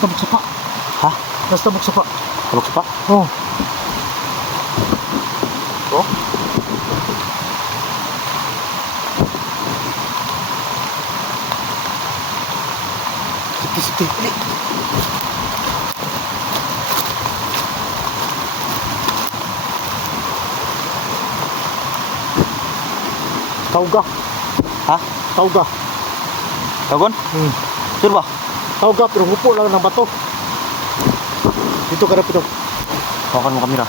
tabok sa pa. Ha? Mas tabok sa pa. Tabok sa pa? Oh. Oh? Sige. Tauga. Ha? Tauga. Tagon? Sure ba? Tauga pero hupo lang ng bato. Dito ka na pito. Hawakan mo kamera.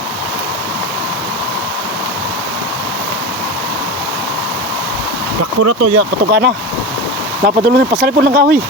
Dakpo na to, ya, patuga na. Napadulong pasalipon ng kahoy.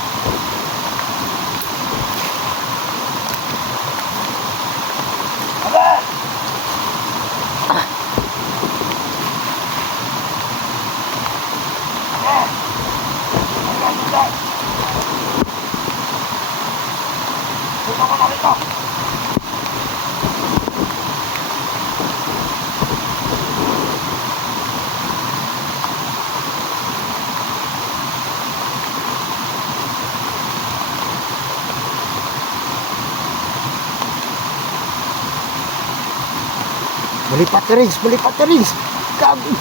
Melipat ke rings, melipat ke rings. Gabi.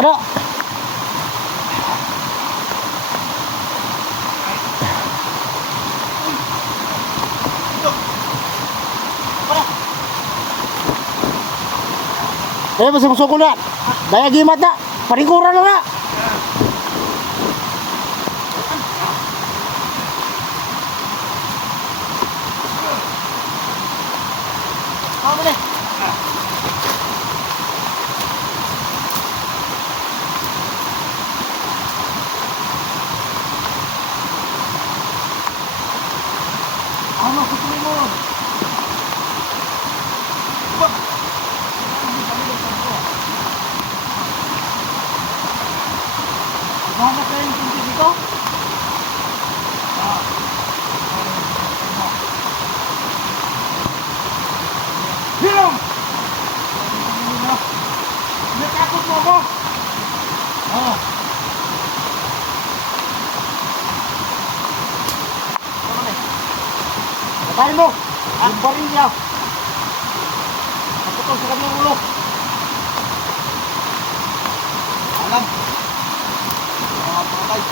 Ada. Masih masuk kulit. Daya gimat nak. Paling kurang lah nak. Apa boleh? Ano ko mo? Bakit kayo yung kunti dito? Hilang! Natakot mo ako? Oo. Patayin mo! Ang baril niya! Naputol sa kanyang ulo! Alam! Mga patay!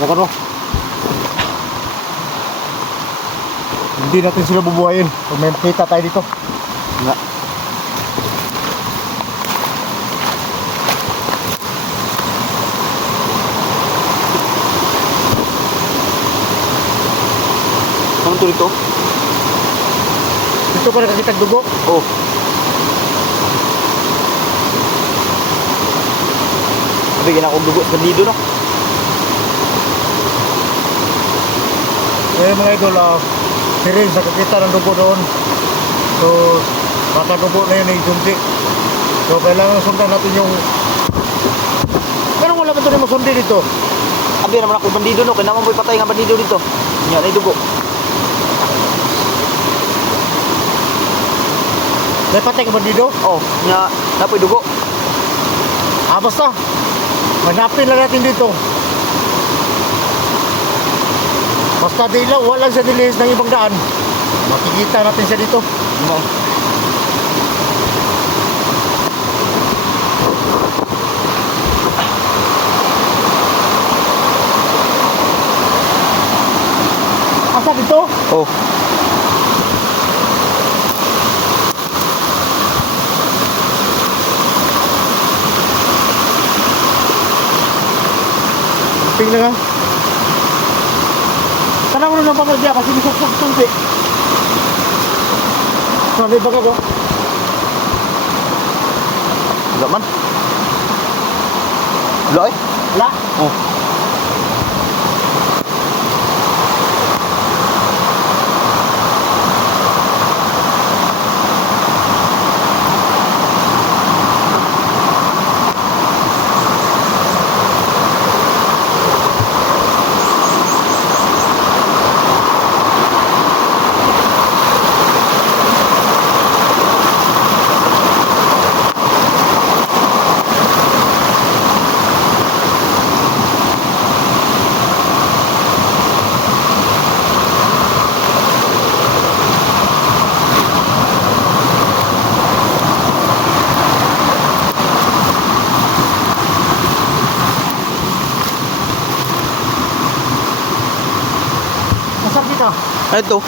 Makan mo. Hindi natin sila bubuhayin pag may makita tayo dito. Nga. Saan to dito? Dito pa nakakita dugo. Oh. Bigyan ako dugo sa bandido no? Eh mga idol, sirin sa kakita ng dugo doon. So, baka dugo na yun yung junti. So, kailangan sundan natin yung... Pero wala ba ito na masundi dito? Abi naman ako bandido no, kaya naman po'y patay nga bandido dito. Yan ay dugo. May patay ka bandido? Oh, nya napoy dugo. Basta. Hanapin lang natin dito. Basta dilaw, walang sa dilihis ng ibang daan. Makikita natin siya dito. Asa dito? Oh. Tingnan nga. Tanang mo na bakal dia kasi bisok-sok tunti. Sabi ba ko? Wala man. Wala eh. Wala? Oh. Ito.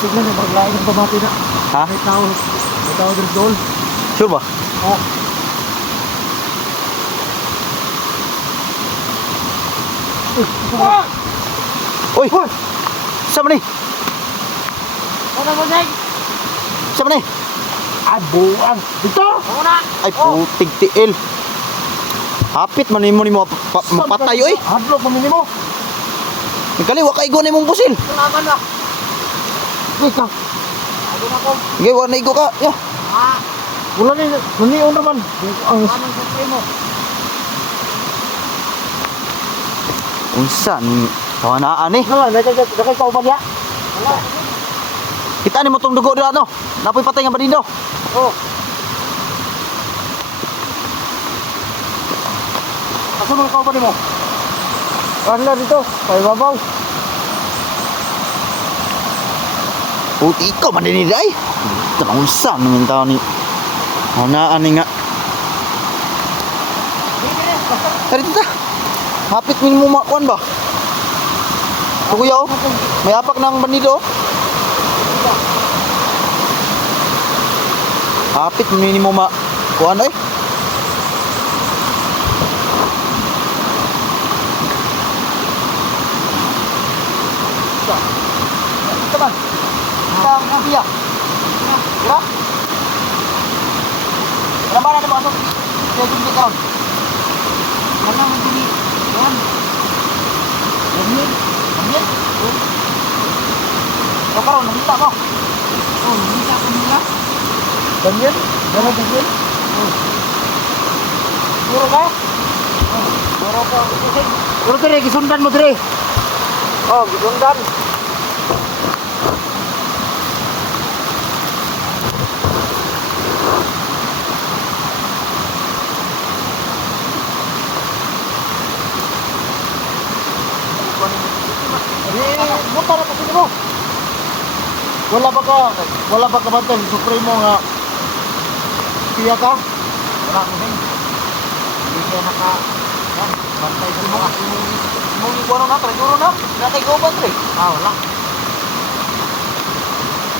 Tignan na, maglaing ng pamati na. Ha? May tao din doon. Sure ba? Oh. Uy! Sama ni! Ano mo, Jake? Sama ni! Ay, buang. Dito! Muna! Ay, putig tiil. Hapit man mo ni mo mapatay oy. Hadlok mo mo. Nagkaliwa kay igo na imong pusil. Salamat na. Ika. Ano na ko? Sige, wala na igo ka. Ya. Ah. Wala ni, naniyon naman. Ang anong sakay mo? Unsa ni kawanaan ni? Wala, nakay ka ba niya? Wala. Kita ni mo tong dugo dira no. Napoy patay nga banindo. Oh. Asa mo ka ba nimo? Wala dito, kay babaw. Puti ikaw man din ay. Tanong unsa naman tao ni. Kawanaan ni nga. Tari ta. Hapit min mo makuan ba? Kuya oh. May apak ng banido. Hapit min mo kuan oy. Teman. Kita ngabia. Kira? Kenapa ada masuk? Saya jumpa kawan. Karena begini, kan? Amin. Kau karon minta mo. Oh, minta ko nila. Ganyan? Ganyan ganyan? Puro ka? Puro ka. Puro dire, gisundan mo dire. Oh, gisundan. Buta na kasi mo. Wala ba ka bantay supremo nga piya ka? Wala ko din. Hindi kaya bantay sa mga mong iguano na, traguro na. Nakay ko ba, Tre? Wala.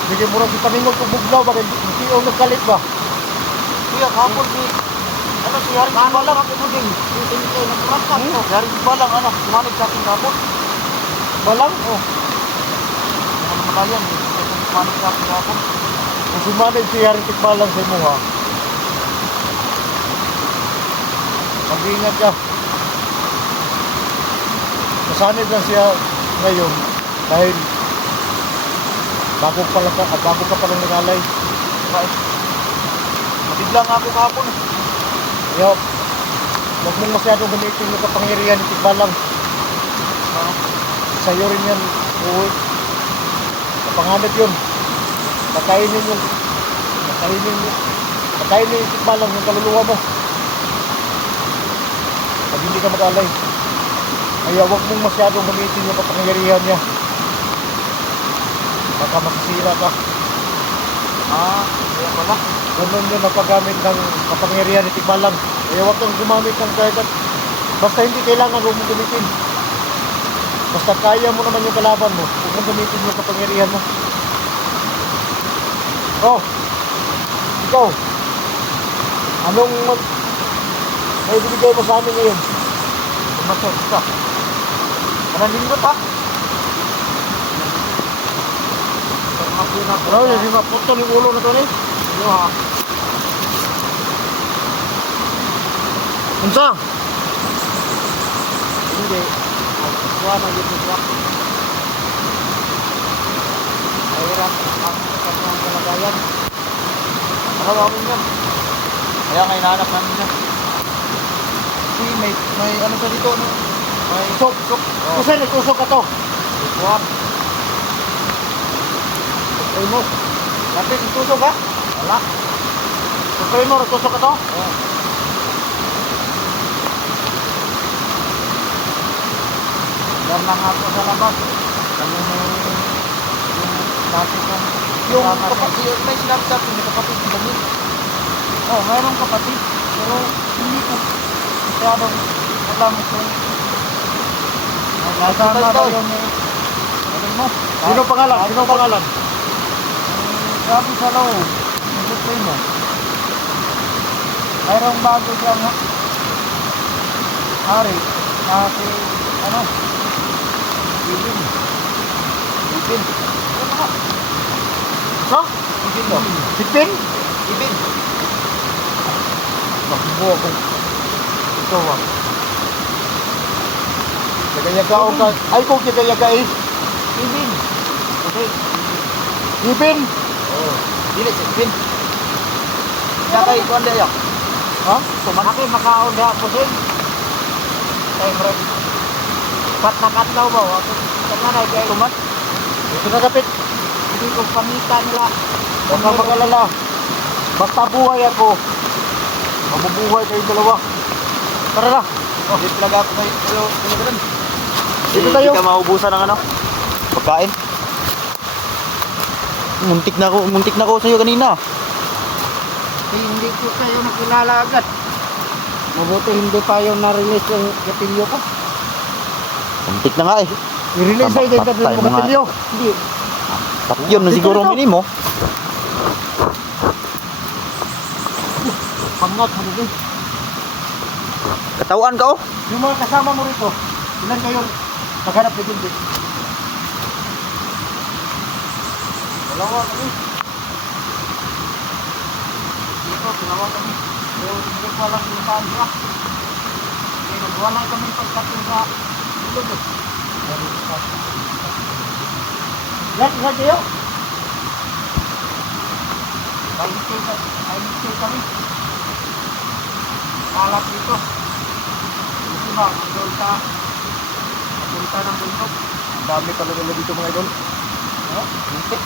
Hindi mo rin ipaningol kung buglaw ba? Hindi yung nagkalit ba? Kuya, kapon si si Haring Balang ako mo din. Hindi ng rapat mo. Haring Balang, sumanig sa akin kapon. Balang? Oh. Ano malayan, sumanig sa akin kapon. Kung sumanay si Haring Tikbalang sa imo ha, mag-iingat ka. Masanib lang siya ngayon dahil bago ka palang nangalay. Mabigla nga ako kapon. Yo, huwag mong masyadong gamitin yung kapangyarihan ni Tikbalang. Sa'yo rin yan, uwi. Kapanganib yun. Patayin yung Tikbalang yung kaluluwa mo. Pag hindi ka mag-alay. Kaya huwag mong masyadong gamitin yung kapangyarihan niya. Baka masisira ka. Kaya pala. Ganun yun ang paggamit ng kapangyarihan ni Tikbalang. Kaya huwag kang gumamit ng kahit basta hindi kailangan huwag mong gamitin. Basta kaya mo naman yung kalaban mo, huwag mong gamitin yung kapangyarihan mo. Oh, ikaw, anong may binigay mo sa amin ngayon? Masok ka. Kanang lingkot ha? Bro, yung maputo yung ulo na to ni. Iyo ha. Unsa? Hindi. Kuha na dito kuha. Mahirap ang kanyang kalagayan. Nakawawin yan. Kaya nga hinahanap namin yan. Kasi may ano sa dito no? May Sok. Kasi nagtusok ka to. kuha. Ay mo. Dati ituso ka? Wala. Sukay mo, nagtusok ka to. Oo. Yan lang ako sa labas. Kami yung Dati kong Yung kasama kapatid, din. may sinabi sa akin, may kapatid si Daniel. Oh, mayroong kapatid. Pero hindi ko masyadong alam kung Nakita kasama ito ba eh. yung ano mo? Sino pangalan? Sino pangalan? Sabi sa loob, nilipin mo. Mayroong bago siyang hari na si, ano, Ibin. Ibin. Ano ka? Ha? Ibin daw. Si Pin? Ibin. Nakuha ko. Ito ba? Kagayaga ako ka. Ay kung kagayaga eh. Ibin. Okay. Ipin? Oo. Dili si Ibin. Nakay kuan dia. Ha? Sumanaki makaon dia po sin. Kay Fred. Pat nakatlaw ba? Ako kanay kay Tumat. Ito na kapit. hindi ko pangita nila. Huwag kang mag-alala. Basta buhay ako. Mabubuhay kayong dalawa. Tara na. Oh, dito talaga ako kay Hello, ganun. Dito tayo. Hindi ka maubusan ng ano? Pagkain. Muntik na ako sa iyo kanina. Hindi ko kayo nakilala agad. Mabuti hindi pa yung na-release yung gatilyo ko. Muntik na nga eh. I-release na yung Patay mo mga nga. tilyo. Hindi. Yun na siguro Dito. minimo. Pangat mo din. Katawan ka oh. Yung mga kasama mo rito, ilan kayong naghanap ni Kundi? Dalawa kami. Dito, dalawa kami. Pero hindi ko alam kung saan siya. Kaya nagwalay kami pagdating sa ilog eh. Yan kayo? Kainti kami. Kalat dito. Hindi ba, doon sa punta ng bundok. Ang dami pala nila dito mga idol. No? Muntik.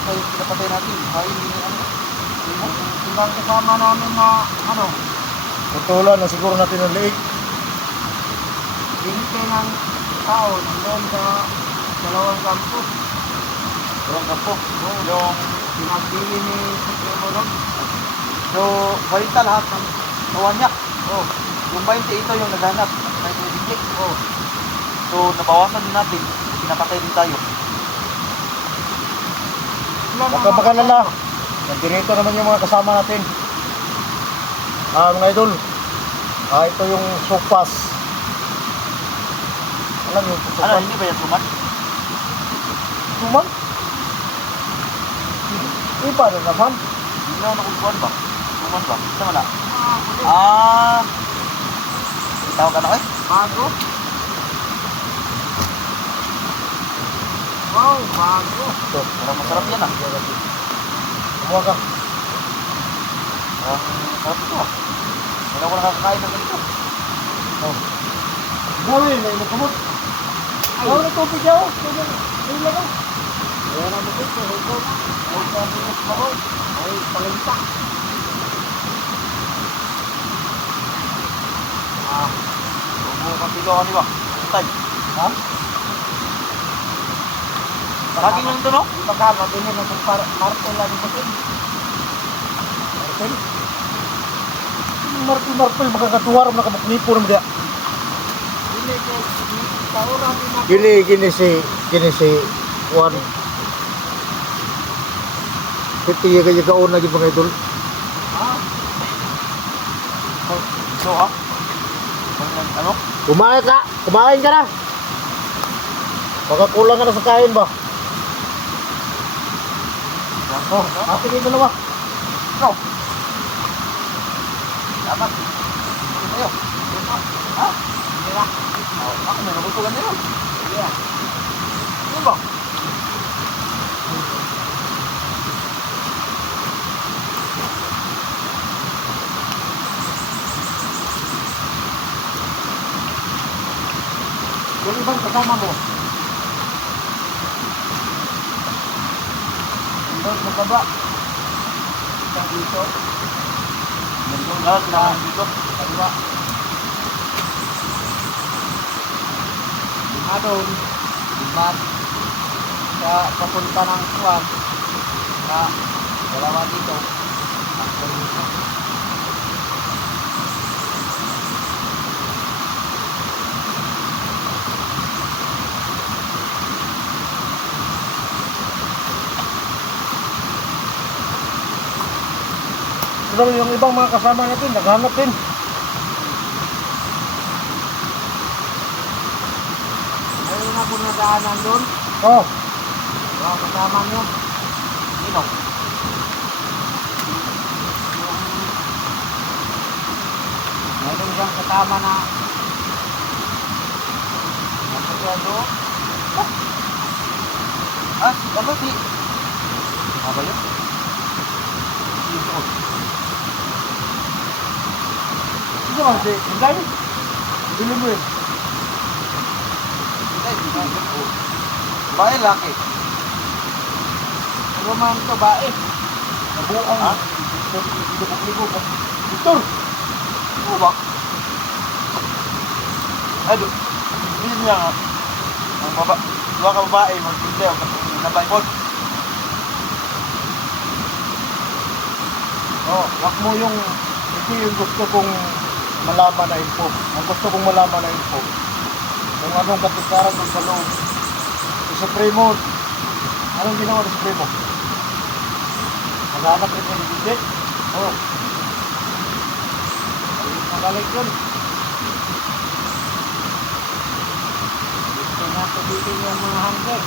Okay, pinapatay natin. Hain ni ano. Yung ibang kasama namin na ano, Putulan na siguro natin ng liig. binigay ng tao nandun sa dalawang kampo. Dalawang kampo. Yung Pinagbili ni Supremo Lord. so, balita lahat ng kawan niya. Oh, yung 20 ito yung naghanap. Kahit may bigay. Oh, So, nabawasan din natin. Pinapatay din tayo. ilan Huwag ang kang mag-alala. mga- Nandito naman yung mga kasama natin. Mga idol. Ito yung sopas. Alam yung Ano, sopas? hindi ba yan suman? Suman? Iba na naman. Hindi na ako nakukuhan ba? Suman ba? Sama na. Ah, puti. Ah, tawag ka na eh. Bago. Wow, bago. Ito. Parang masarap yan ah. Kumuha ka. Parang masarap ito ah. Hindi ako nakakakain ng ganito. Gawin, may magkamot. Gawin na tubig yaw. Ayun lang. Ayan ang bukit ko. Ito. Ay, sabi ko sa baon. Ay, palinta. Huwag mo kapilo ka ba? Tay. Ha? Lagi lang ito no? Di ba ka, mabili na kung martel lang yung bukit. Martel? Martel, makakatuwar mo nakabuknipo naman dia. Hindi ko, kauran din ako. Gini si Juan. Piti yung gaon lagi mga idol. Ha? So ha? Ano? Kumain ka na. Baka kulang ka na sa kain ba? Oh, atin yung dalawa. No. Dapat. Ano kayo? Ha? Hindi na. Oh, ako may nabutugan na yun. Yeah. Ano ba? Yung ibang kasama mo. Doon sa baba. Sa dito. Nandun lahat na dito. Kaliwa. Doon. But, sa papunta ng Kuwan, na dalawa dito, ako dito. Pero yung ibang mga kasama natin, naghanap din. Ayun ako nadaanan doon. Oh, Wala kasama niyo. Sino? Mayroon siyang kasama na napagado. Ano si? Apa yun? Sino? ito man si Inday. Bili mo yun. Bae laki. Ano man to bae? Nabuang. Ha? Ligo ka. Victor! Ano ba? Ado. Hindi niya nga. Ang baba. Dua ka babae. Magpinde. O nabay mo. Oh, wag mo yung ito yung gusto kong malaman na info. Ang gusto kong malaman na info. Kung anong katikaran doon sa loob. Si Supremo, anong ginawa ni Supremo? Naghanap rin ni Bidit? Oh. Ayun, magaling yun. Gusto na tubitin yung mga hangger.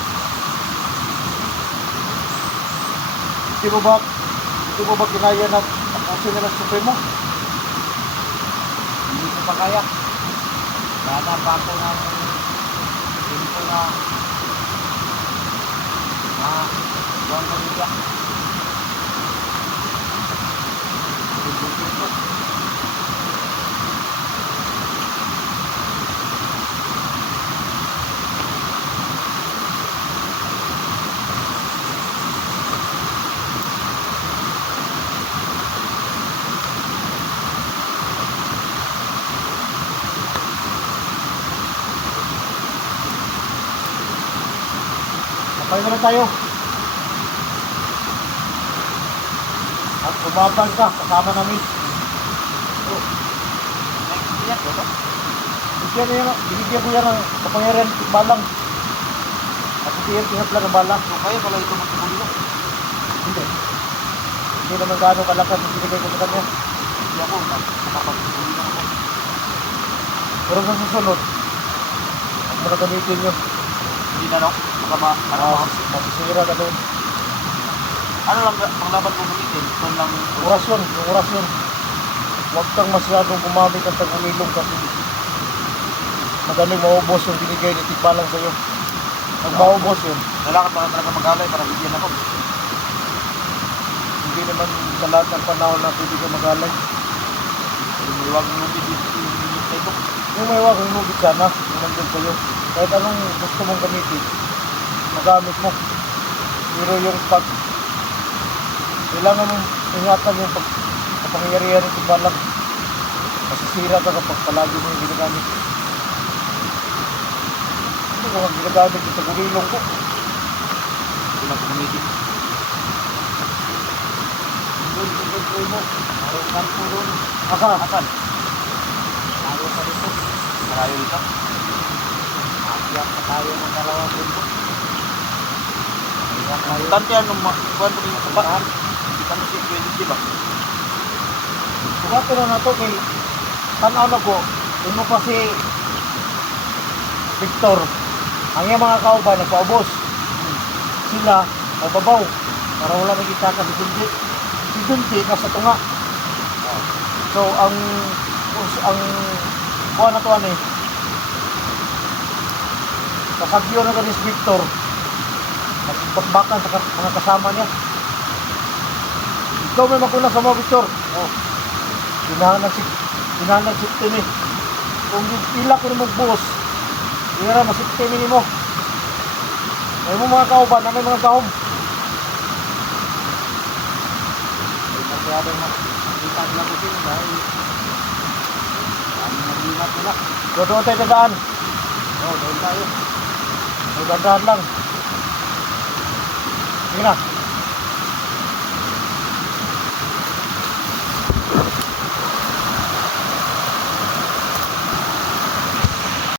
Hindi mo ba kinaya na tapusin nila si Supremo? Hindi ko pa kaya. Sana pa ako ng tempo na buwan na nila. Tempo. Kapay na lang tayo. At umabang ka, kasama namin. Oh, Next ko to. binigyan ko yan ng kapangyarihan ng balang. At hindi yan tinapla ng balang. So kaya pala ito magkabulino. Hindi. Hindi naman gaano kalakas yung binigay ko sa kanya. Hindi ako nakapagkabulino ako. Pero sa susunod, huwag mo na gamitin yun. Hindi na no? Baka Masisira ka doon. Ano lang panglaban ko gamitin? Ito lang Orasyon, yung orasyon. Huwag kang masyadong gumamit ng tagulilong kasi madaling maubos yung binigay ni Tikbalang sa'yo. Pag maubos yun, lalakad para talaga mag-alay para bigyan ako. hindi naman sa lahat ng panahon na pwede ka mag-alay. Lumiwag ng lubid yung minintay ko. Yung may wag, yung lubid sana, yung nandun sa'yo. Kahit anong gusto mong gamitin, magamit mo. Pero yung pag kailangan mong ingatan yung kapangyarihan ng Tikbalang. Masisira ka kapag palagi mo yung ginagamit. Ano kung ang ginagamit yung tagulilong ko? Ito lang gamitin. Doon mo. Marukan po doon. Asa? Asan? Tayo pa dito. Malayo dito. Akyat pa tayo ng dalawang bundok. Tantian nung kuwan pa rin yung sabahan. Hindi pa na si Kuya di ba? Sugato na nato kay tanaw na ko. Yun mo pa si Victor. Ang iyang mga kauban nagpaubos. Sila nagbabaw. Para wala nakita ka si Dunji. Si Dunji nasa tunga. So ang kuha na to ano eh. Kasagyo na ka ni si Victor. Nagbakbakan sa mga kasama niya. Ikaw may makuna sa mga Victor. Oh. Hinahanag si Timi. Kung ila ko na magbuhos, ira mo si Timi mo. May mo mga kauban na may mga kahom. Ay masyadong makita nila ko sila dahil ang nagingat nila. Doon tayo dadaan. Oo, doon tayo. Magandaan lang. Sige na.